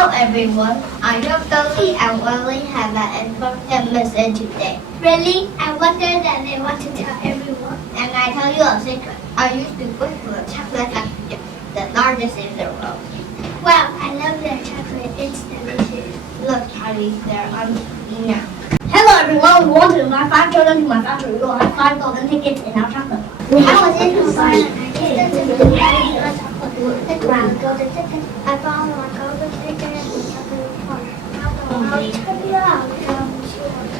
Hello everyone, I am Sophie and only have an important message today. Really? I wonder that they want to tell everyone. And I tell you a secret. I used to work for a chocolate factory, the largest in the world. Wow, I love their chocolate. It's delicious. Look, Charlie, they're on TV now. Hello everyone, we want to invite 5 children to my factory. We will have 5 golden tickets in our chocolate. I was in the garden and I came to the party of chocolate. That's why I go to ticket. I found my golden ticket in the chocolate farm.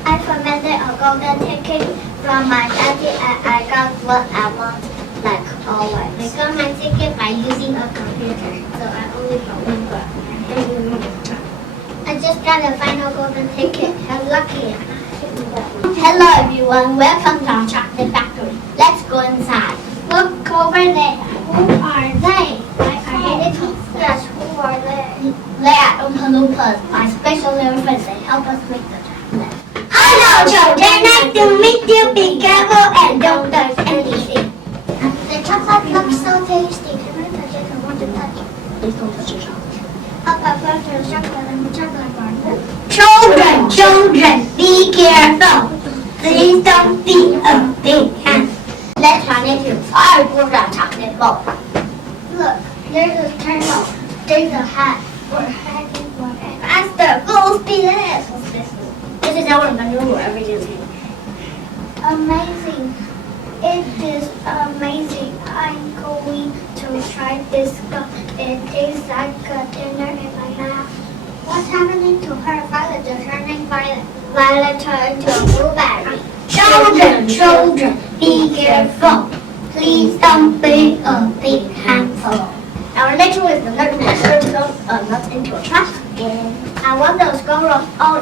I fermented a golden ticket from my daddy and I got what I want, like always. I got my ticket by using a computer, so I only got one bar. I just got a final golden ticket. How lucky am I? Hello everyone, welcome to our chocolate factory. Let's go inside. Look over there. Who are they? Why are they little? Yes, who are they? They are Oompa Loompas, my special little friends. They help us make the chocolate. Hello children, nice to meet you. Be careful and don't touch anything. The chocolate looks so tasty. Can I touch it? I want to touch it. Please don't touch your chocolate. Up above the chocolate and the chocolate bar. Children, be careful. Please don't be a big hand. Let's run into 2 chocolate bowl. Look, there's a turtle. There's a hat. We're heading for it. Faster, full speed ahead. What's this? This is our menu every day. Amazing. It is amazing. I'm going to try this gum. It tastes like a dinner in my mouth. What's happening to her? Violet is turning violet. Violet turned to a blueberry. Children, be careful. Please don't be a big handful. Our next one is the nut that turns nuts into a trash can. I want those squirrels. All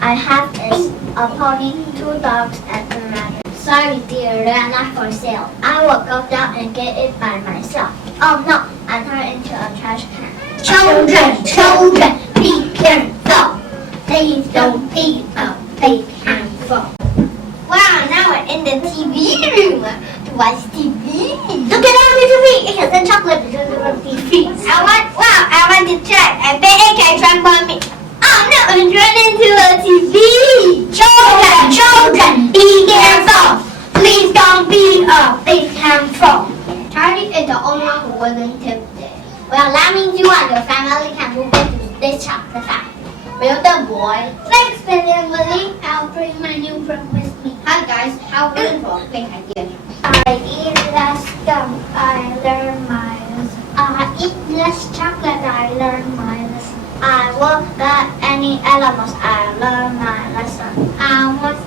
I have is a pony, 2 dogs, and a rabbit. Sorry dear, they are not for sale. I will go down and get it by myself. Oh no, I turned into a trash can. Children, be careful. Please don't be a big handful. Wow, now we're in the TV room to watch TV. Look at our TV. It has a chocolate because of our TV. I want to try. I bet it can transform me. Oh no, I'm turned into a TV. Children, be careful. Please don't be a big handful. Charlie is the only one who wasn't tempted. Well, that means you and your family can move into this chocolate factory. Well done, boy. Thanks, Billy and Willie. I'll bring my new friend with me. Hi guys, how are you for a big idea? I eat less gum. I learn my lesson. I eat less chocolate. I learn my lesson. I won't let any animals. I learn my lesson. I want